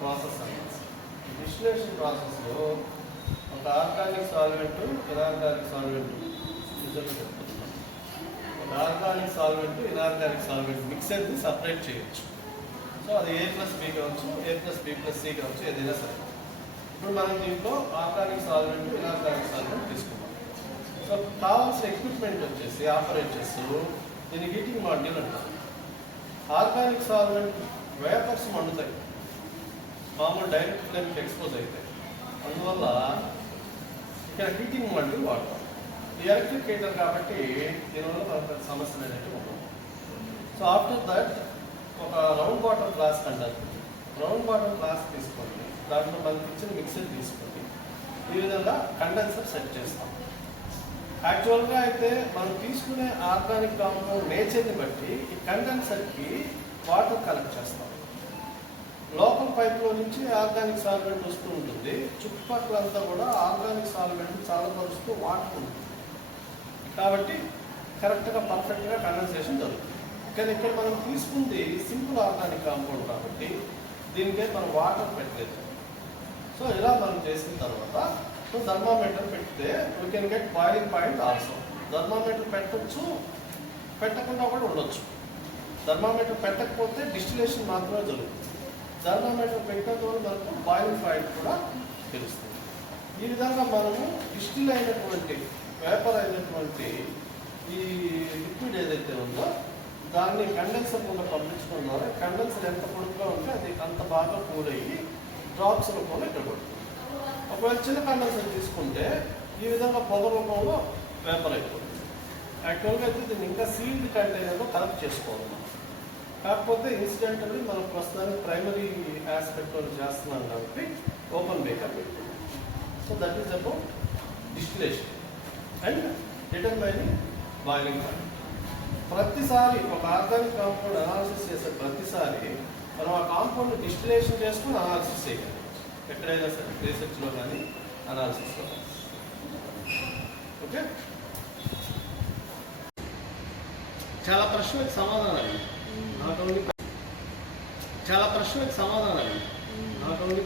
Process అన్నమాట. Distillation ప్రాసెస్లో ఒక organic solvent, inorganic solvent result చెప్తున్నాం. ఒక ఆర్గానిక్ సాల్వెంట్, ఇనార్గానిక్ సాల్వెంట్ మిక్సర్ని సపరేట్ చేయొచ్చు. సో అది A+B కావచ్చు, A+B+C కావచ్చు, ఏదైనా సరే. ఇప్పుడు మనం దీంట్లో ఆర్గానిక్ సాల్వెంట్, ఇనార్గానిక్ సాల్వెంట్ తీసుకున్నాం. సో కావాల్సిన ఎక్విప్మెంట్ వచ్చేసి ఆపరేటర్స్, దీన్ని హీటింగ్ మాడ్యూల్ అంటారు. ఆర్గానిక్ సాల్వెంట్ వేపర్స్ మండుతాయి, మామూలు డైరెక్ట్ ఫ్లేమ్కి ఎక్స్పోజ్ అవుతాయి. అందువల్ల ఇక్కడ హీటింగ్ మాడ్యూల్ వాడతాం. ఎలక్ట్రిక్ హీటర్ కాబట్టి దీనివల్ల మనకు సమస్యలు అనేవి ఉండవు. సో ఆఫ్టర్ దట్ ఒక round bottom glass conduct, round bottom glass తీసుకొని దాంట్లో మనకి ఇచ్చిన మిక్సర్ తీసుకొని ఈ విధంగా కండెన్సర్ సెట్ చేస్తాం. యాక్చువల్గా అయితే మనం తీసుకునే ఆర్గానిక్ కాంపౌండ్ నేచర్ని బట్టి ఈ కండెన్సర్కి వాటర్ కలెక్ట్ చేస్తాం. లోకల్ పైప్లో నుంచి ఆర్గానిక్ సాల్వెంట్ వస్తూ ఉంటుంది, చుట్టుపక్కలంతా కూడా ఆర్గానిక్ సాల్వెంట్ చల్లబరుస్తూ వాటర్ ఉంటుంది. కాబట్టి కరెక్ట్గా పర్ఫెక్ట్గా కండెన్సేషన్ జరుగుతుంది. కానీ ఇక్కడ మనం తీసుకుంది సింపుల్ ఆర్గానిక్ కాంపౌండ్ కాబట్టి దీనికే మనం వాటర్ పెట్టలేదు. సో ఇలా మనం చేసిన తర్వాత సో థర్మామీటర్ పెడితే we can get boiling point also. Thermometer పెట్టచ్చు, పెట్టకుండా కూడా ఉండొచ్చు. థర్మామీటర్ పెట్టకపోతే డిస్టిలేషన్ మాత్రమే జరుగుతుంది. థర్మామీటర్ పెట్టినందువల్ల మనకు బాయిలింగ్ పాయింట్ కూడా తెలుస్తుంది. ఈ విధంగా మనము డిస్టిల్ అయినటువంటి వేపర్ అయినటువంటి ఈ లిక్విడ్ ఏదైతే ఉందో దాన్ని కండెన్సర్ కూడా పంపించడం ద్వారా కండెన్సర్ ఎంత పొడుగుగా ఉంటే అది అంత బాగా కూల్ అయ్యి డ్రాప్స్ రూపంలో ఇక్కడ పడుతుంది. ఒకవేళ చిన్న కండెన్సర్ తీసుకుంటే ఈ విధంగా పొగ రూపంలో వేపర్ అయిపోతుంది. యాక్చువల్గా అయితే దీన్ని ఇంకా సీల్డ్ కంటైనర్లో కలెక్ట్ చేసుకోవాలి. కాకపోతే ఇన్సిడెంటల్లీ మనం ప్రస్తుతానికి ప్రైమరీ ఆస్పెక్ట్లో చేస్తున్నాం కాబట్టి ఓపెన్ బేకర్ పెట్టుకుంటాం. So that is about distillation and determining boiling point. ప్రతిసారి ఒక ఆర్గానిక్ కాంపౌండ్ అనాలిసిస్ చేసే ప్రతిసారి మనం ఆ కాంపౌండ్ డిస్టిలేషన్ చేసుకుని అనాలిసిస్ చేయాలి. ఎక్కడైనా సరే రీసెర్చ్లో కానీ అనాలిసిస్లో కానీ. ఓకే, చాలా ప్రశ్నలకు సమాధానాలు నాట్ ఓన్లీ